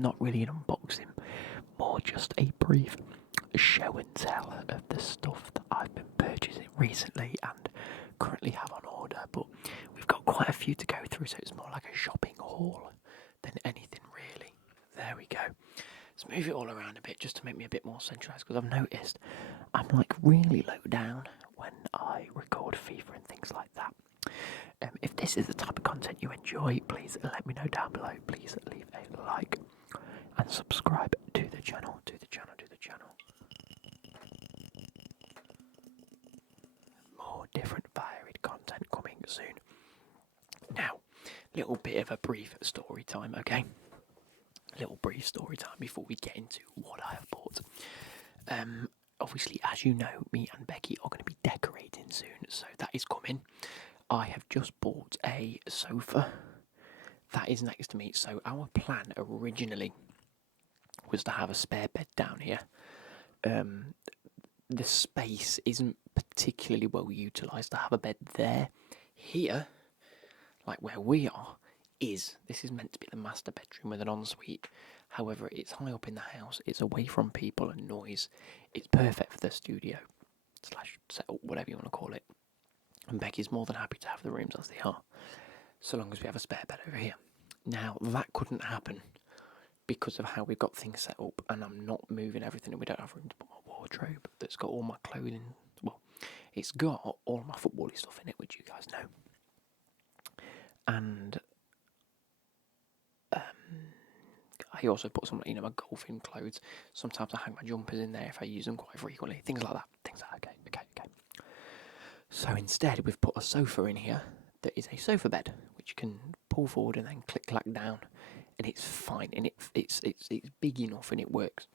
not really an unboxing, more just a brief show and tell of the stuff that I've been purchasing recently and currently have on order. But we've got quite a few to go through, so it's more like a shopping haul than anything really. There we go. Let's move it all around a bit just to make me a bit more centralised, because I've noticed I'm like really low down when I record FIFA and things like that. If this is the type of content you enjoy, please let me know down below. Please leave a like and subscribe to the channel, More different varied content coming soon. Now, little bit of a brief story time, okay? Little brief story time before we get into what I have bought. Obviously, as you know, me and Becky are going to be decorating soon, so that is coming. I have just bought a sofa that is next to me. So our plan originally was to have a spare bed down here. The space isn't particularly well utilised to have a bed there. Here, like where we are, this is meant to be the master bedroom with an ensuite. However, it's high up in the house, it's away from people and noise. It's perfect for the studio / setup, whatever you want to call it. And Becky's more than happy to have the rooms as they are, so long as we have a spare bed over here. Now, that couldn't happen because of how we've got things set up, and I'm not moving everything, and we don't have room to put my wardrobe that's got all my clothing. Well, it's got all my footbally stuff in it, which you guys know. And I also put some, my golfing clothes. Sometimes I hang my jumpers in there if I use them quite frequently. Things like that. Okay. So instead, we've put a sofa in here that is a sofa bed, which you can pull forward and then click-clack down, and it's fine, and it's big enough and it works.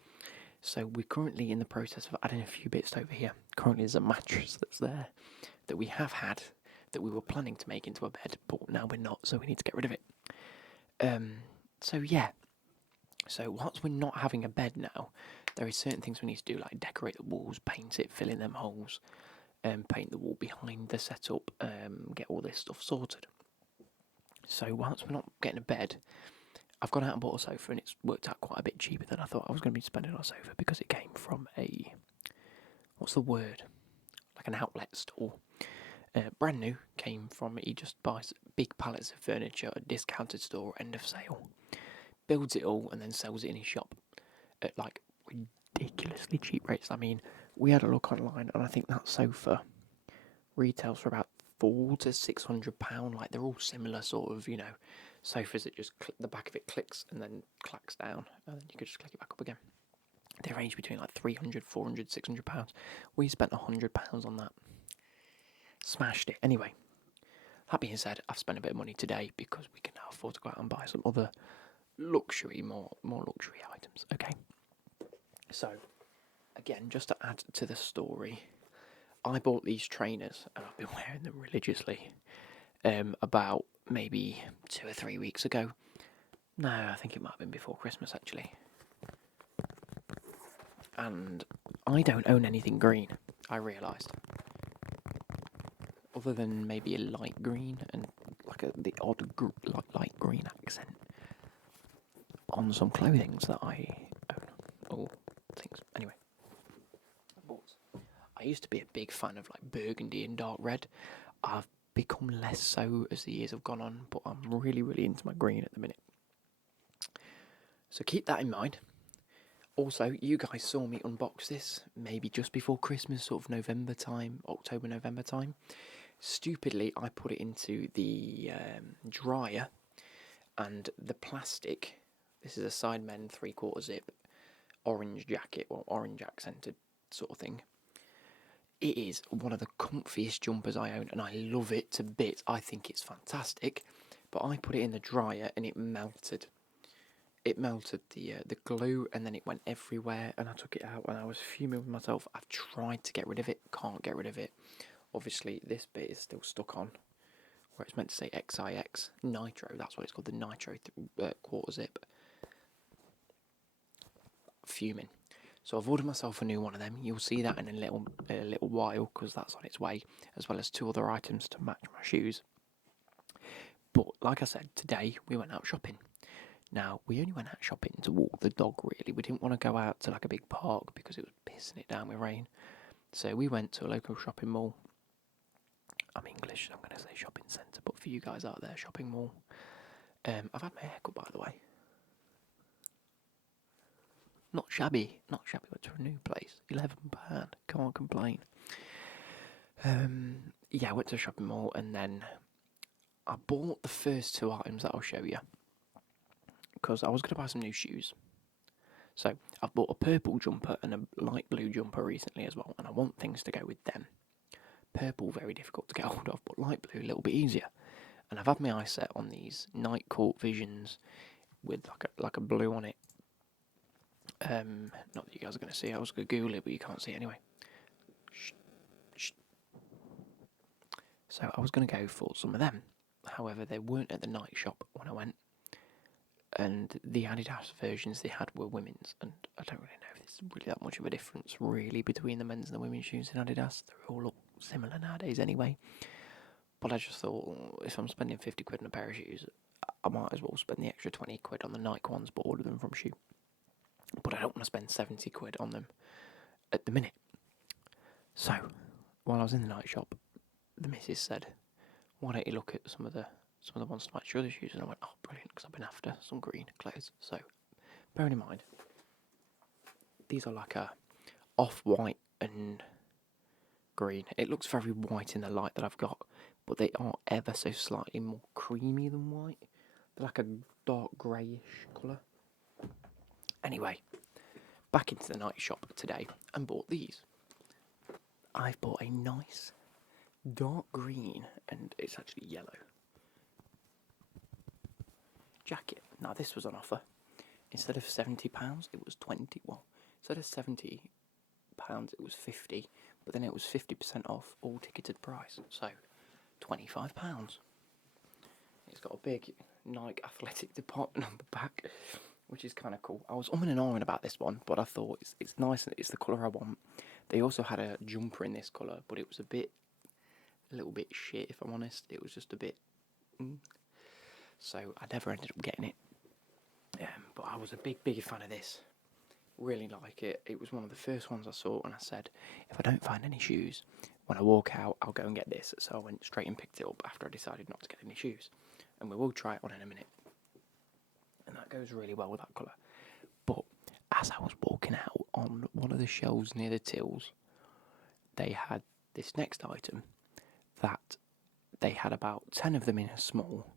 So we're currently in the process of adding a few bits over here. Currently, there's a mattress that's there that we have had that we were planning to make into a bed, but now we're not, so we need to get rid of it. So whilst we're not having a bed now, there are certain things we need to do, like decorate the walls, paint it, fill in them holes, paint the wall behind the setup, get all this stuff sorted. So whilst we're not getting a bed, I've gone out and bought a sofa, and it's worked out quite a bit cheaper than I thought I was going to be spending on a sofa, because it came from like an outlet store. Brand new, came from, he just buys big pallets of furniture at a discounted store, end of sale, builds it all and then sells it in his shop at like ridiculously cheap rates. I mean, we had a look online, and I think that sofa retails for about £400 to £600. Like, they're all similar sort of, sofas that just the back of it clicks and then clacks down, and then you could just click it back up again. They range between like £300, £400, £600. We spent £100 on that. Smashed it. Anyway, that being said, I've spent a bit of money today because we can now afford to go out and buy some other luxury, more luxury items. Okay. So, again, just to add to the story, I bought these trainers and I've been wearing them religiously about maybe 2 or 3 weeks ago. No, I think it might have been before Christmas, actually. And I don't own anything green, I realised. Other than maybe a light green and like the odd light green accent on some clothing that I own. Or things. Anyway. I used to be a big fan of like burgundy and dark red. I've become less so as the years have gone on, but I'm really, really into my green at the minute. So keep that in mind. Also, you guys saw me unbox this maybe just before Christmas, sort of November time, October, November time. Stupidly, I put it into the dryer, and the plastic, this is a Sidemen 3/4 zip, orange jacket, or orange accented sort of thing. It is one of the comfiest jumpers I own, and I love it to bits. I think it's fantastic, but I put it in the dryer and it melted. It melted the glue, and then it went everywhere, and I took it out and I was fuming with myself. I've tried to get rid of it, can't get rid of it. Obviously, this bit is still stuck on where it's meant to say XIX Nitro. That's what it's called, the Nitro 1/4 zip. Fuming. So I've ordered myself a new one of them. You'll see that in a little while, because that's on its way, as well as 2 other items to match my shoes. But like I said, today we went out shopping. Now, we only went out shopping to walk the dog, really. We didn't want to go out to like a big park because it was pissing it down with rain. So we went to a local shopping mall. I'm English, so I'm going to say shopping centre, but for you guys out there, shopping mall. I've had my haircut, by the way. Not shabby, went to a new place. £11, can't complain. Yeah, I went to a shopping mall and then I bought the first two items that I'll show you because I was going to buy some new shoes. So I've bought a purple jumper and a light blue jumper recently as well, and I want things to go with them. Purple, very difficult to get hold of, but light blue, a little bit easier. And I've had my eye set on these Night Court Visions with like a blue on it. Not that you guys are going to see it, I was going to Google it, but you can't see it anyway. Shh. So I was going to go for some of them. However, they weren't at the night shop when I went. And the Adidas versions they had were women's, and I don't really know if there's really that much of a difference, really, between the men's and the women's shoes in Adidas. They're all similar nowadays anyway. But I just thought, if I'm spending 50 quid on a pair of shoes, I might as well spend the extra 20 quid on the Nike ones, but order them from Shoe. But I don't want to spend 70 quid on them at the minute. So, while I was in the night shop, the missus said, why don't you look at some of the ones to match your other shoes? And I went, oh, brilliant, because I've been after some green clothes. So, bearing in mind, these are like a off-white and green. It looks very white in the light that I've got, but they are ever so slightly more creamy than white. They're like a dark greyish colour. Anyway, back into the night shop today and bought these. I've bought a nice dark green, and it's actually yellow, jacket. Now this was on offer. Instead of £70, it was 20. Well, instead of £70, it was 50. But then it was 50% off all ticketed price, so £25. It's got a big Nike athletic department on the back, which is kind of cool. I was umming and ahhing about this one, but I thought it's nice and it's the colour I want. They also had a jumper in this colour, but it was a little bit shit, if I'm honest. It was just a bit... So I never ended up getting it. But I was a big fan of this. Really like it. It was one of the first ones I saw, and I said, if I don't find any shoes, when I walk out, I'll go and get this. So I went straight and picked it up after I decided not to get any shoes. And we will try it on in a minute. And that goes really well with that colour. But as I was walking out, on one of the shelves near the tills, they had this next item that they had about 10 of them in a small,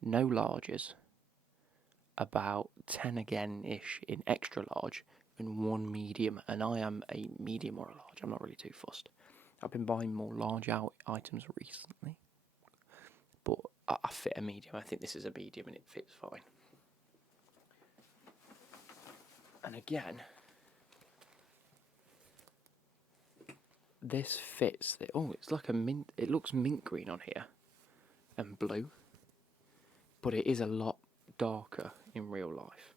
no larges, about 10 again-ish in extra large, and one medium, and I am a medium or a large. I'm not really too fussed. I've been buying more large items recently, but I fit a medium. I think this is a medium and it fits fine. And again, this fits. It's like a mint. It looks mint green on here and blue, but it is a lot darker in real life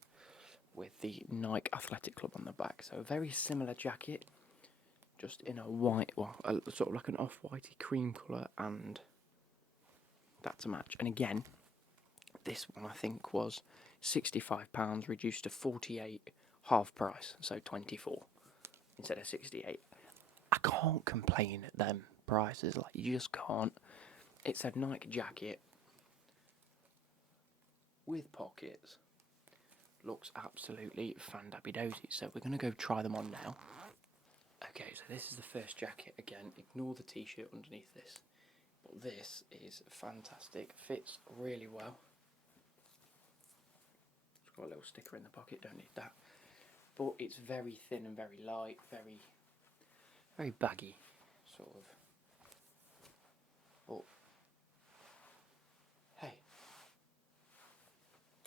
with the Nike Athletic Club on the back. So a very similar jacket, just in a white, sort of like an off-whitey cream colour, and that's a match. And again, this one I think was £65 reduced to 48, half price, so 24 instead of 68. I can't complain at them prices, like you just can't. It's a Nike jacket with pockets. Looks absolutely fandabby-dozy. So we're going to go try them on now. Okay, so this is the first jacket. Again, ignore the t-shirt underneath this. But this is fantastic. Fits really well. It's got a little sticker in the pocket, don't need that. But it's very thin and very light, very baggy, sort of. But hey,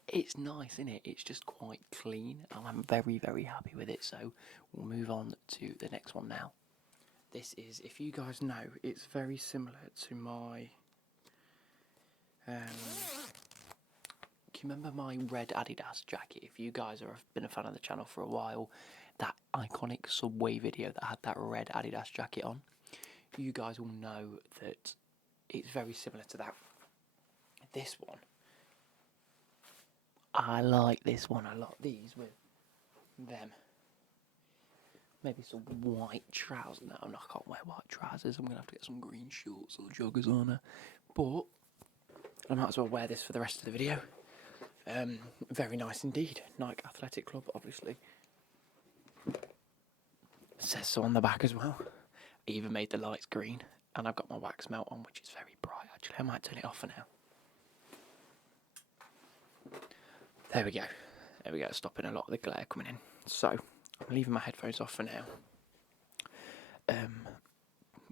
it's nice, isn't it? It's just quite clean, and I'm very happy with it. So we'll move on to the next one now. This is, if you guys know, it's very similar to my. Do you remember my red Adidas jacket? If you guys have been a fan of the channel for a while, that iconic Subway video that had that red Adidas jacket on, you guys will know that it's very similar to that. This one, I like this one a lot. These with them. Maybe some white trousers. No, I can't wear white trousers. I'm going to have to get some green shorts or joggers on her. But I might as well wear this for the rest of the video. Very nice indeed. Nike Athletic Club, obviously. Says so on the back as well. I even made the lights green. And I've got my wax melt on, which is very bright, actually. I might turn it off for now. There we go. There we go. Stopping a lot of the glare coming in. So, I'm leaving my headphones off for now.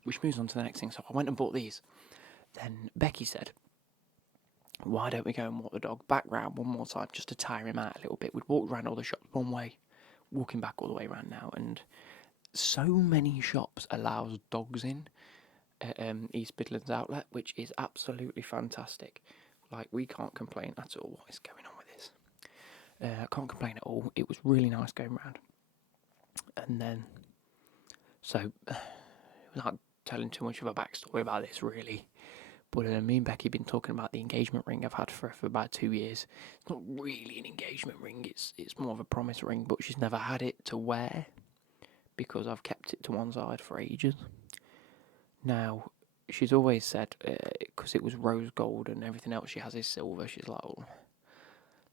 Which moves on to the next thing. So I went and bought these. Then Becky said, why don't we go and walk the dog back round one more time just to tire him out a little bit. We'd walked around all the shops one way, walking back all the way around now. And so many shops allows dogs in at East Midlands Outlet, which is absolutely fantastic. Like, we can't complain at all. What is going on with this? I can't complain at all. It was really nice going round. And then, so, without telling too much of a backstory about this, really, but me and Becky have been talking about the engagement ring I've had for about 2 years. It's not really an engagement ring, it's more of a promise ring, but she's never had it to wear because I've kept it to one side for ages. Now, she's always said, because it was rose gold and everything else she has is silver, she's like, oh.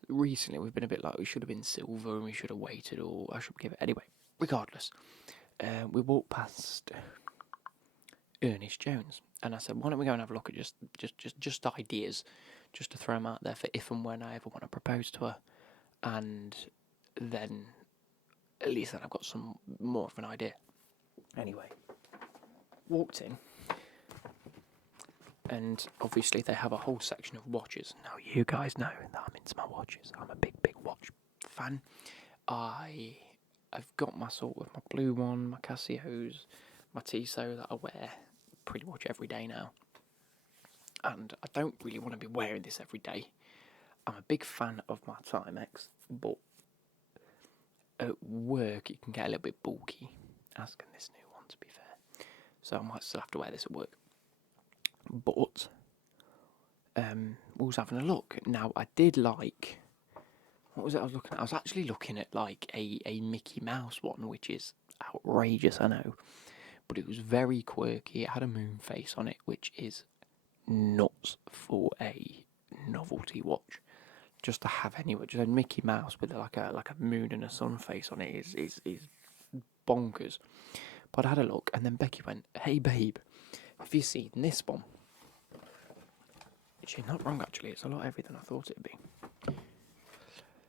Recently we've been a bit like, we should have been silver and we should have waited, or I should give it. Anyway, regardless, we walked past Ernest Jones, and I said, why don't we go and have a look at just ideas, just to throw them out there for if and when I ever want to propose to her, and then at least then I've got some more of an idea. Anyway, walked in, and obviously they have a whole section of watches. Now, you guys know that I'm into my watches. I'm a big watch fan. I've got my sort of my blue one, my Casios, my Tissot that I wear pretty much every day now. And I don't really want to be wearing this every day. I'm a big fan of my Timex, but at work it can get a little bit bulky, as can this new one, to be fair. So I might still have to wear this at work. But we was having a look. Now, I did like, what was it I was looking at? I was actually looking at like a Mickey Mouse one, which is outrageous, I know. But it was very quirky. It had a moon face on it, which is nuts for a novelty watch. Just to have anywhere, just a Mickey Mouse with like a moon and a sun face on it is bonkers. But I had a look, and then Becky went, "Hey babe, have you seen this one?" She's not wrong, actually. It's a lot heavier than I thought it'd be.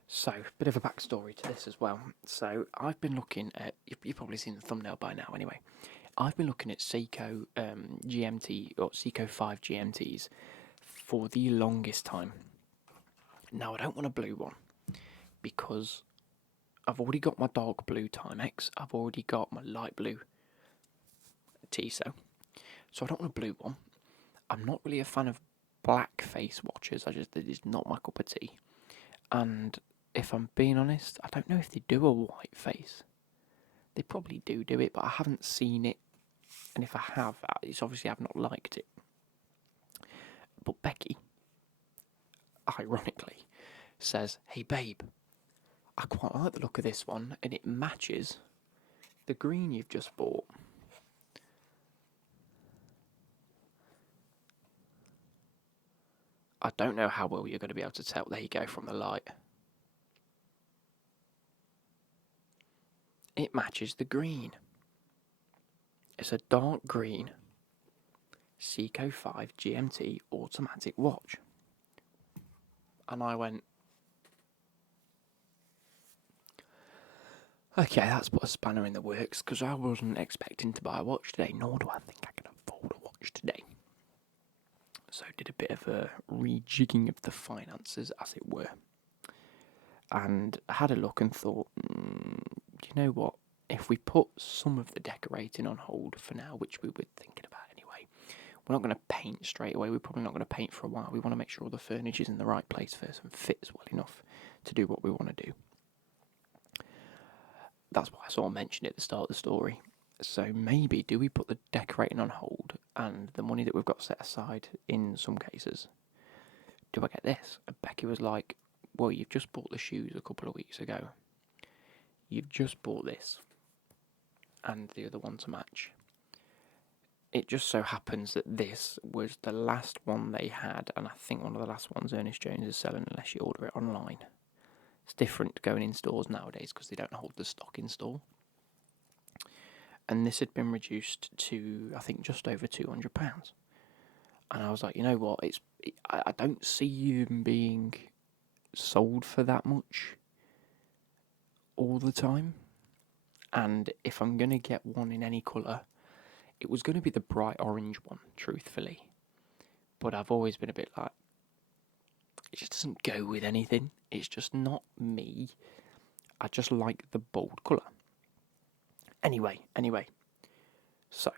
So, bit of a backstory to this as well. So, I've been looking at, you've probably seen the thumbnail by now anyway. I've been looking at Seiko GMT, or Seiko 5 GMTs for the longest time. Now, I don't want a blue one because I've already got my dark blue Timex. I've already got my light blue Tissot. So, I don't want a blue one. I'm not really a fan of black face watches. It is not my cup of tea. And if I'm being honest, I don't know if they do a white face. They probably do it, but I haven't seen it. And if I have, it's obviously I've not liked it. But Becky, ironically, says, "Hey babe, I quite like the look of this one, and it matches the green you've just bought." I don't know how well you're going to be able to tell. There you go, from the light. It matches the green. It's a dark green Seiko 5 GMT automatic watch. And I went, okay, that's put a spanner in the works, because I wasn't expecting to buy a watch today, nor do I think I can afford a watch today. So did a bit of a rejigging of the finances, as it were. And I had a look and thought, do you know what? If we put some of the decorating on hold for now, which we were thinking about anyway, we're not going to paint straight away. We're probably not going to paint for a while. We want to make sure all the furniture's in the right place first and fits well enough to do what we want to do. That's why I sort of mentioned it at the start of the story. So maybe do we put the decorating on hold, and the money that we've got set aside in some cases, do I get this? And Becky was like, well, you've just bought the shoes a couple of weeks ago. You've just bought this and the other one to match. It just so happens that this was the last one they had, and I think one of the last ones Ernest Jones is selling unless you order it online. It's different going in stores nowadays because they don't hold the stock in store. And this had been reduced to, I think, just over £200. And I was like, you know what? I don't see them being sold for that much all the time. And if I'm going to get one in any colour, it was going to be the bright orange one, truthfully. But I've always been a bit like, it just doesn't go with anything. It's just not me. I just like the bold colour. Anyway. So,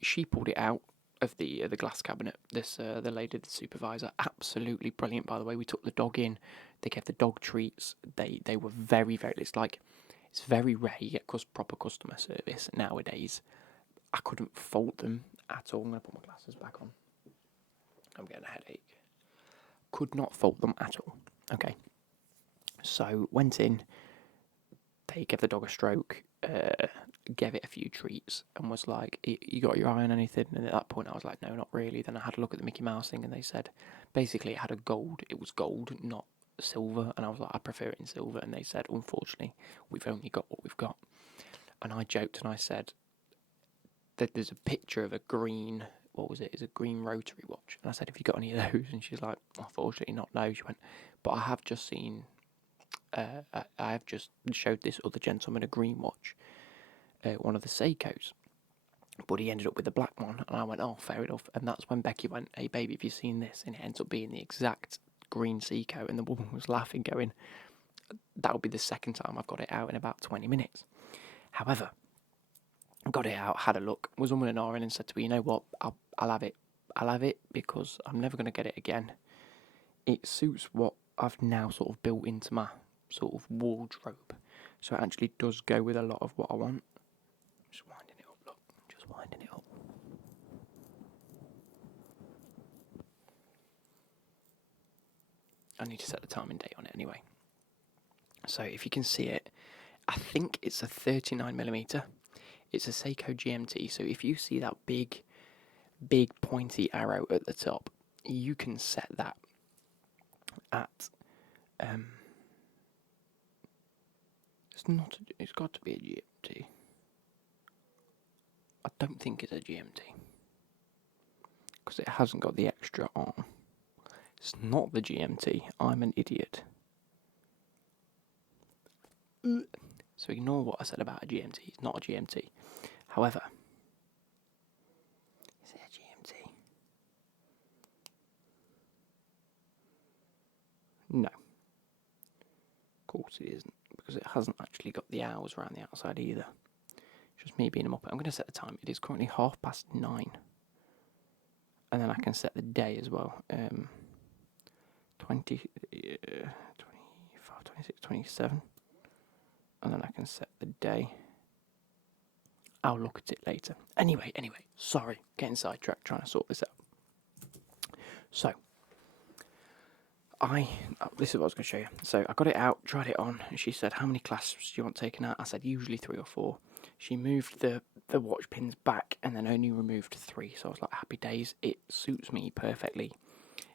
she pulled it out of the glass cabinet. The lady, the supervisor, absolutely brilliant, by the way. We took the dog in. They gave the dog treats. They were very, very, it's very rare you get proper customer service nowadays. I couldn't fault them at all. I'm going to put my glasses back on. I'm getting a headache. Could not fault them at all. Okay. So, went in. They gave the dog a stroke, gave it a few treats, and was like, you got your eye on anything? And at that point I was like, no, not really. Then I had a look at the Mickey Mouse thing, and they said, basically it was gold, not silver. And I was like, I prefer it in silver. And they said, unfortunately, we've only got what we've got. And I joked and I said that there's a picture of a green, what was it? It's a green rotary watch. And I said, have you got any of those? And she's like, unfortunately not, no. She went, but I have just seen, I have just showed this other gentleman a green watch, one of the Seikos, but he ended up with the black one. And I went, oh, fair enough. And that's when Becky went, hey baby, have you seen this? And it ends up being the exact green Seiko. And the woman was laughing, going, that would be the second time I've got it out in about 20 minutes. However, got it out, had a look, was on and ahhing, and said to me, you know what, I'll have it. I'll have it because I'm never going to get it again. It suits what I've now sort of built into my sort of wardrobe. So it actually does go with a lot of what I want. Just winding it up, look. Just winding it up. I need to set the time and date on it anyway. So if you can see it, I think it's a 39mm. It's a Seiko GMT. So if you see that big pointy arrow at the top, you can set that at it's got to be a GMT. I don't think it's a GMT because it hasn't got the extra arm. It's not the GMT. I'm an idiot. So ignore what I said about a GMT. It's not a GMT. However, is it a GMT? No. Of course it isn't, because it hasn't actually got the hours around the outside either. It's just me being a muppet. I'm going to set the time. It is currently 9:30. And then I can set the day as well. 20, 25, 26, 27. And then I can set the day. I'll look at it later. Anyway, sorry, getting sidetracked trying to sort this out. So, this is what I was going to show you. So I got it out, tried it on, and she said, how many clasps do you want taken out? I said, usually 3 or 4. She moved the watch pins back and then only removed 3. So I was like, happy days. It suits me perfectly.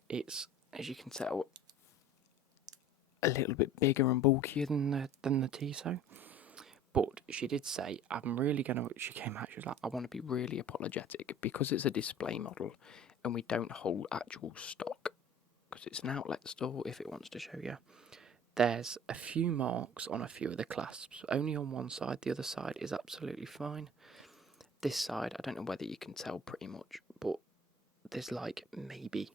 It's, as you can tell, a little bit bigger and bulkier than the Tissot. But she did say, she came out, she was like, I want to be really apologetic because it's a display model and we don't hold actual stock. Because it's an outlet store, if it wants to show you. There's a few marks on a few of the clasps, only on one side. The other side is absolutely fine. This side, I don't know whether you can tell pretty much, but there's like maybe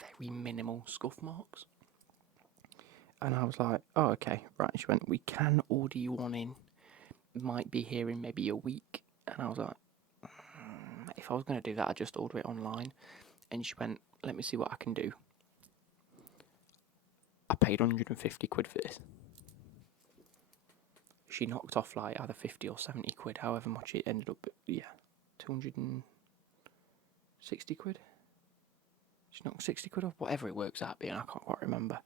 very minimal scuff marks. And I was like, oh, okay, right. She went, we can order you one in. Might be here in maybe a week. And I was like, if I was going to do that, I'd just order it online. And she went, let me see what I can do. I paid 150 quid for this. She knocked off like either 50 or 70 quid, however much it ended up, 260 quid. She knocked 60 quid off, whatever it works out being, I can't quite remember.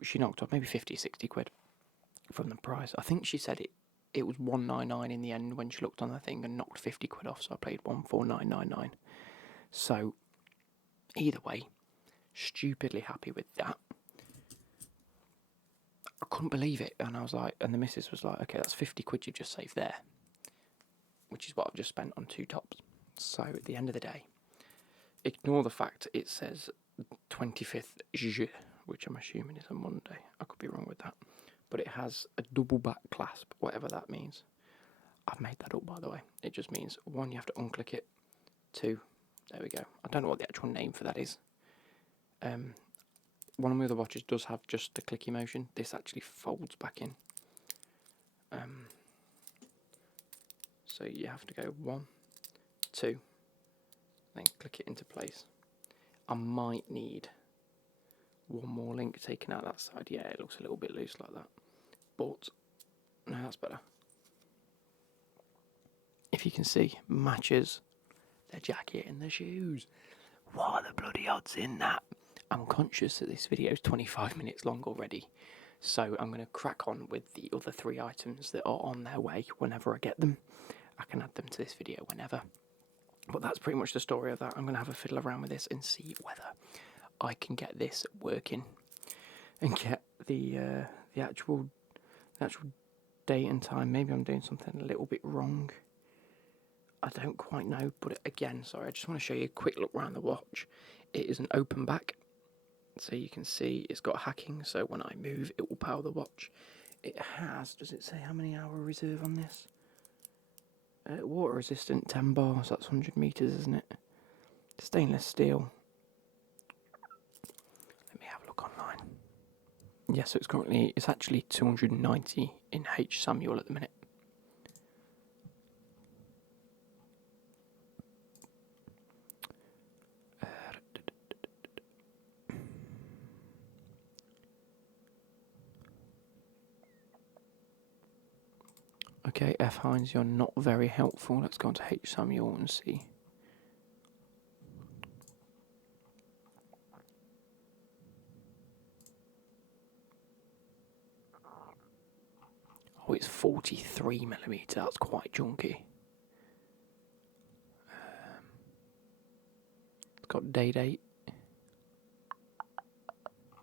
She knocked off maybe 50, 60 quid from the price. I think she said it was 199 in the end when she looked on the thing and knocked 50 quid off, so I paid 149.99. So, either way, stupidly happy with that. I couldn't believe it, and I was like, and the missus was like, okay, that's 50 quid you've just saved there, which is what I've just spent on 2 tops. So, at the end of the day, ignore the fact it says 25th juillet, which I'm assuming is a Monday. I could be wrong with that. But it has a double back clasp, whatever that means. I've made that up, by the way. It just means, 1, you have to unclick it. 2, there we go. I don't know what the actual name for that is. One of my other watches does have just the clicky motion. This actually folds back in. So you have to go 1, 2, then click it into place. I might need one more link taken out that side. Yeah, it looks a little bit loose like that. But, no, that's better. If you can see, matches the jacket and the shoes. What are the bloody odds in that? I'm conscious that this video is 25 minutes long already, so I'm going to crack on with the other 3 items that are on their way whenever I get them. I can add them to this video whenever. But that's pretty much the story of that. I'm going to have a fiddle around with this and see whether I can get this working and get the actual date and time. Maybe I'm doing something a little bit wrong. I don't quite know, but again, sorry, I just want to show you a quick look around the watch. It is an open back, so you can see it's got hacking, so when I move, it will power the watch. It has, does it say how many hour reserve on this? Water resistant, 10 bars, that's 100 metres, isn't it? Stainless steel. Let me have a look online. Yeah, so it's actually 290 in H. Samuel at the minute. Okay, F. Hines, you're not very helpful. Let's go on to H. Samuel and see. Oh, it's 43mm. That's quite chunky. It's got day date.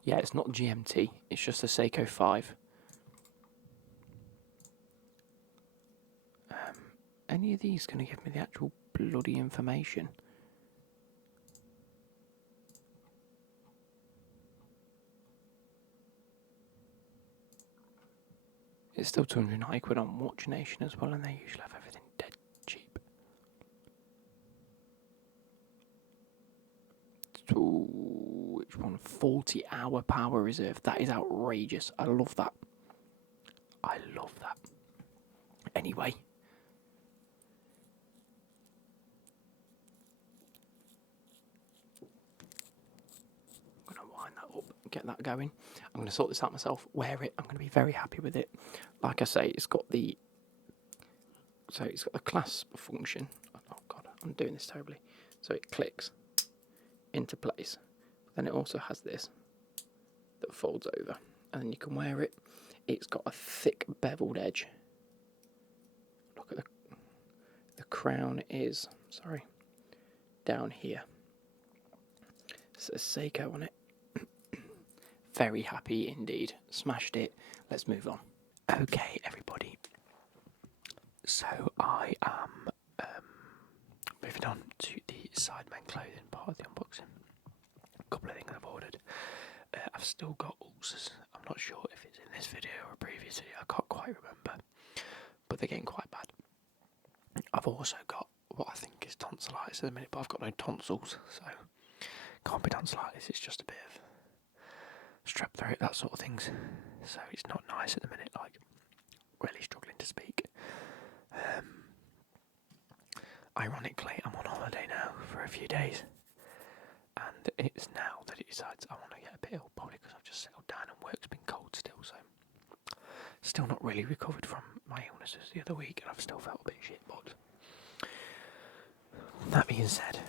Yeah, it's not GMT. It's just a Seiko 5. Any of these going to give me the actual bloody information? It's still 290 quid on Watch Nation as well, and they usually have everything dead cheap. Which one? 40-hour power reserve. That is outrageous. I love that. I love that. Anyway. I'm going to wind that up, get that going. I'm going to sort this out myself, wear it. I'm going to be very happy with it. Like I say, it's got the clasp function. Oh god, I'm doing this terribly. So it clicks into place. But then it also has this that folds over, and then you can wear it. It's got a thick beveled edge. Look at the crown is, down here. It says Seiko on it. Very happy indeed. Smashed it. Let's move on. Okay, everybody. So I am moving on to the Sidemen clothing part of the unboxing. A couple of things I've ordered. I've still got ulcers. I'm not sure if it's in this video or a previous video. I can't quite remember. But they're getting quite bad. I've also got what I think is tonsillitis at the minute, but I've got no tonsils, so can't be tonsillitis. It's just a bit of strep throat, that sort of things. So it's not nice at the minute, like really struggling to speak. Ironically, I'm on holiday now for a few days, and it's now that it decides I want to get a bit ill, probably because I've just settled down and work's been cold still, so still not really recovered from my illnesses the other week, and I've still felt a bit shit, but that being said,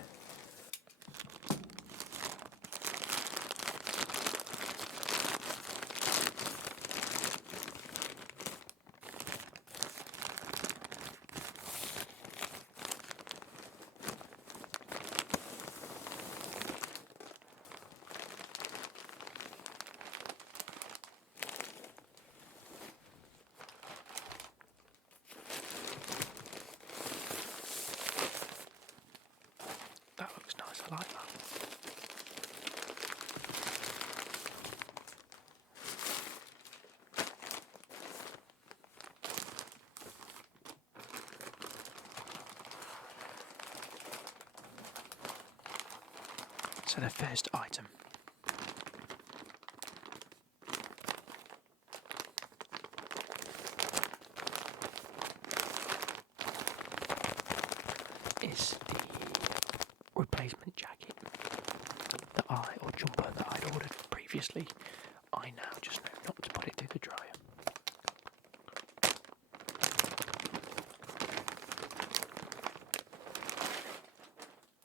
So the first item is the replacement jacket or jumper that I'd ordered previously. I now just know not to put it through the dryer.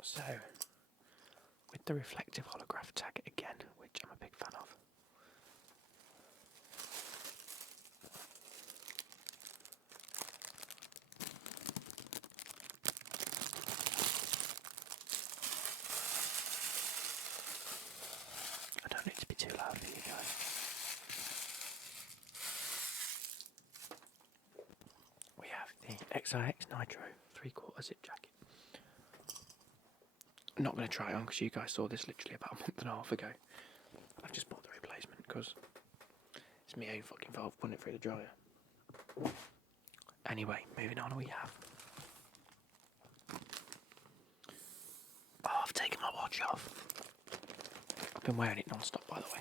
So, with the reflective holograph tag again, which I'm a big fan of. I don't need to be too loud for you guys. We have the XIX Nitro 3/4 zip jacket. I'm not going to try it on because you guys saw this literally about a month and a half ago. I've just bought the replacement because it's my own fucking fault for putting it through the dryer. Anyway, moving on, we have... Oh, I've taken my watch off. I've been wearing it non-stop, by the way.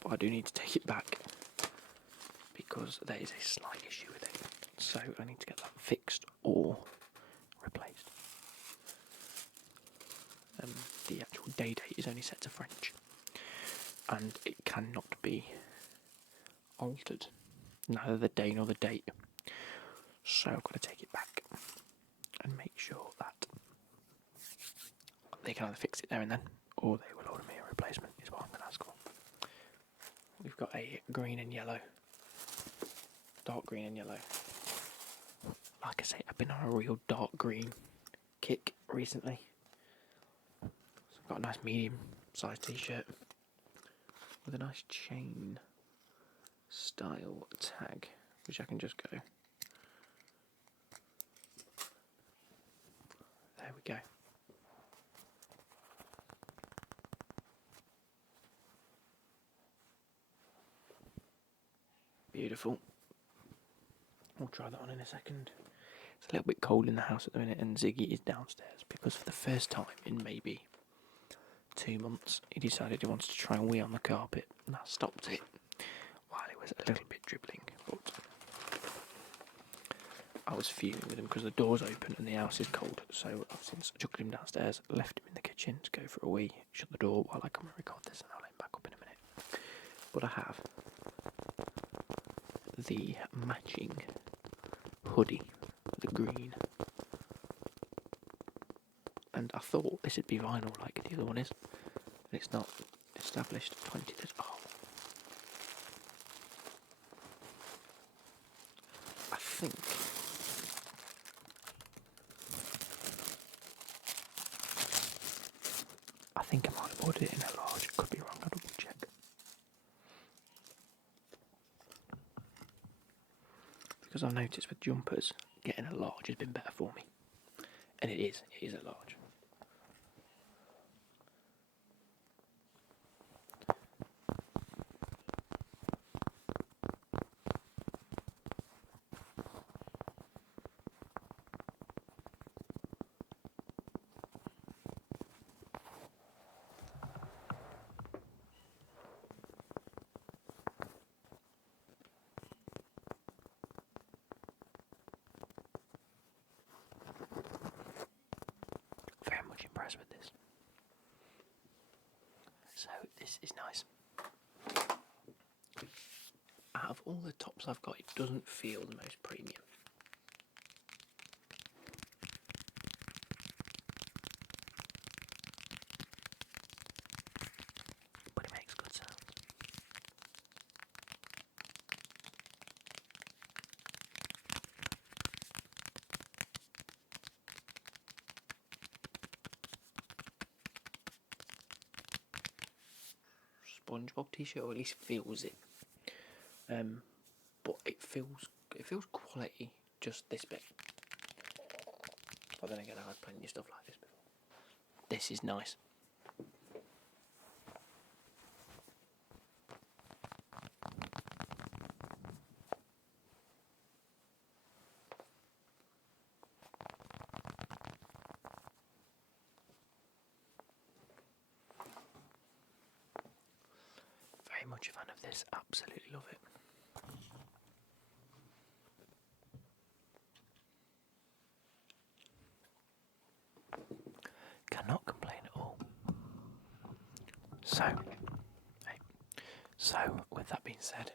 But I do need to take it back because there is a slight issue with it. So I need to get that fixed or replaced. The actual day date is only set to French, and it cannot be altered, neither the day nor the date. So I've got to take it back and make sure that they can either fix it there and then, or they will order me a replacement, is what I'm going to ask for. We've got a green and yellow, dark green and yellow. Like I say, I've been on a real dark green kick recently. So I've got a nice medium sized t-shirt with a nice chain style tag, which I can just go. There we go. Beautiful. We'll try that on in a second. It's a little bit cold in the house at the minute, and Ziggy is downstairs because for the first time in maybe 2 months, he decided he wanted to try and wee on the carpet, and I stopped it while it was a little bit dribbling. But I was fuming with him because the door's open and the house is cold, so I've since chucked him downstairs, left him in the kitchen to go for a wee, shut the door while I come and record this, and I'll let him back up in a minute. But I have the matching hoodie, the green, and I thought this would be vinyl like the other one is, and it's not. Established 20. Oh, I think I might have ordered it in a large. Could be wrong. I'll double check. Because I've noticed with jumpers, getting a large has been better for me. And it is a large. Very much impressed with this. So this is nice. Out of all the tops I've got, it doesn't feel the most premium. But it makes good sounds. SpongeBob t-shirt, or at least feels it. But it feels quality, just this bit. But then again, I've had plenty of stuff like this before. This is nice. much a fan of this. Absolutely love it. Cannot complain at all. So, with that being said,